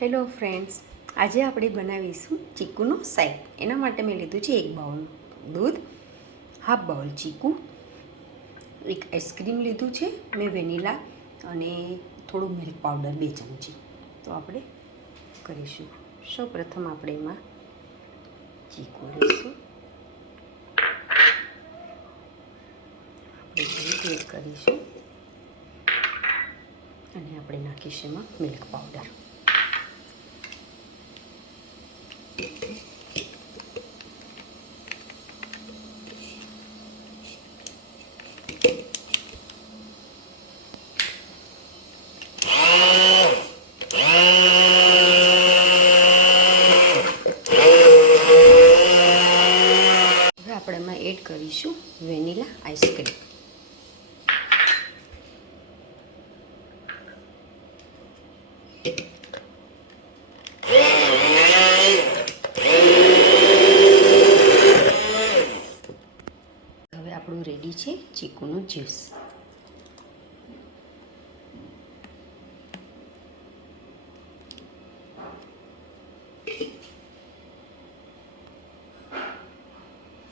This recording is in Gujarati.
હેલો ફ્રેન્ડ્સ, આજે આપણે બનાવીશું ચીકુનું શેક. એના માટે મેં લીધું છે 1 બાઉલ દૂધ, હાફ બાઉલ ચીકુ, એક આઈસ્ક્રીમ લીધું છે મેં વેનીલા અને થોડું મિલ્ક પાવડર 2 ચમચી. તો આપણે કરીશું. સૌપ્રથમ આપણે એમાં ચીકુ લઈશું, આપણે દૂધ એડ કરીશું અને આપણે નાખીશું એમાં મિલ્ક પાવડર. હવે આપણે એમાં એડ કરીશું વેનીલા આઈસ્ક્રીમ. હવે આપણું રેડી છે ચીકુનું જ્યુસ.